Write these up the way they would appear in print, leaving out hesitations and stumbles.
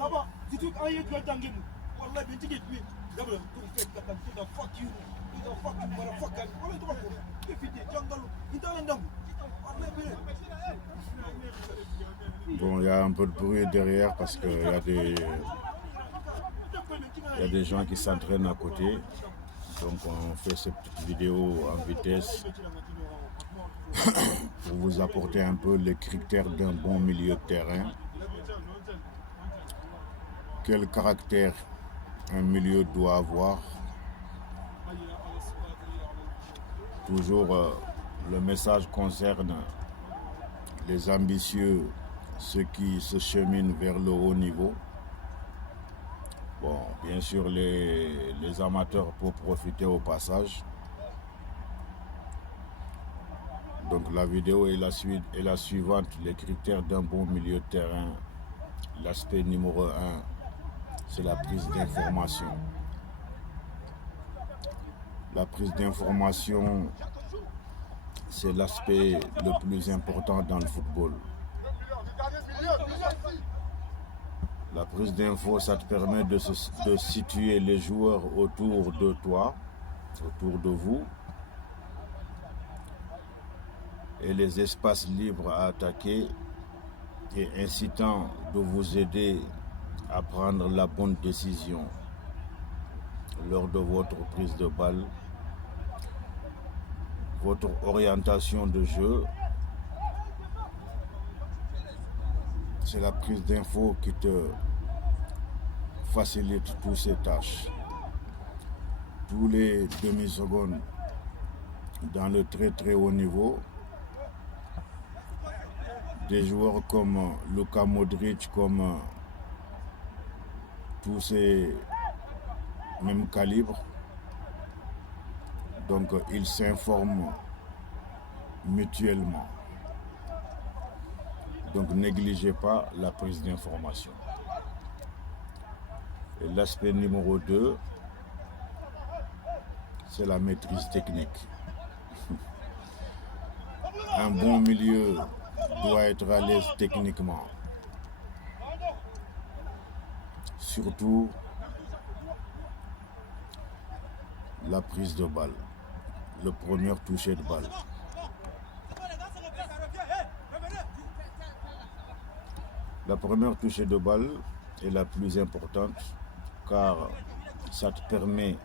Là-bas, si tu as eu un tanguin, voilà, bien dit, d'abord, tu fais que fuck you, fuck you, motherfucker. Voilà, tu vas pour. Tu fais des jungles, il t'a un dame. Bon, il y a un peu de bruit derrière parce qu'il y a des gens qui s'entraînent à côté. Donc on fait cette petite vidéo en vitesse pour vous apporter un peu les critères d'un bon milieu de terrain. Quel caractère un milieu doit avoir. Toujours le message concerne les ambitieux, ceux qui se cheminent vers le haut niveau. Bon, bien sûr, les amateurs pour profiter au passage. Donc la vidéo est la suivante, les critères d'un bon milieu de terrain. L'aspect numéro 1, c'est la prise d'information. La prise d'information, c'est l'aspect le plus important dans le football. La prise d'info, ça te permet de situer les joueurs autour de toi, autour de vous, et les espaces libres à attaquer, et incitant de vous aider à prendre la bonne décision lors de votre prise de balle, votre orientation de jeu. C'est la prise d'info qui te facilite toutes ces tâches. Tous les demi-secondes, dans le très très haut niveau, des joueurs comme Luka Modric, comme tous ces mêmes calibres, donc ils s'informent mutuellement. Donc négligez pas la prise d'information. Et l'aspect numéro 2, c'est la maîtrise technique. Un bon milieu doit être à l'aise techniquement. Surtout la prise de balle, le premier toucher de balle. La première touche de balle est la plus importante car ça te permet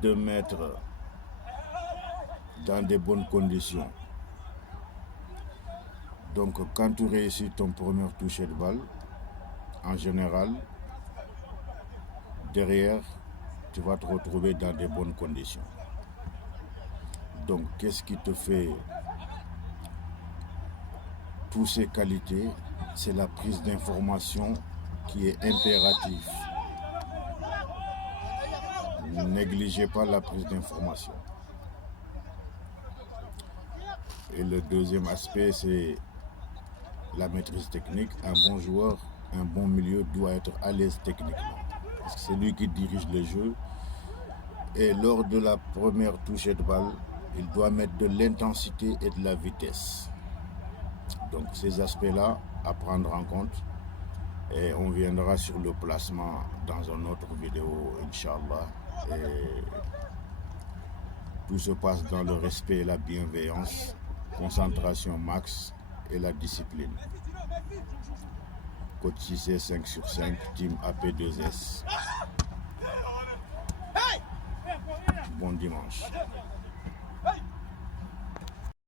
de mettre dans des bonnes conditions. Donc quand tu réussis ton premier toucher de balle, en général, derrière, tu vas te retrouver dans des bonnes conditions. Donc, qu'est-ce qui te fait toutes ces qualités? C'est la prise d'information qui est impérative. Ne négligez pas la prise d'information. Et le deuxième aspect, c'est la maîtrise technique. Un bon joueur, un bon milieu doit être à l'aise techniquement. Parce que c'est lui qui dirige le jeu. Et lors de la première touche de balle, il doit mettre de l'intensité et de la vitesse. Donc ces aspects-là à prendre en compte. Et on viendra sur le placement dans une autre vidéo, Inch'Allah. Et tout se passe dans le respect et la bienveillance, concentration max et la discipline. Coach 6 5 sur 5, team AP2S. Bon dimanche.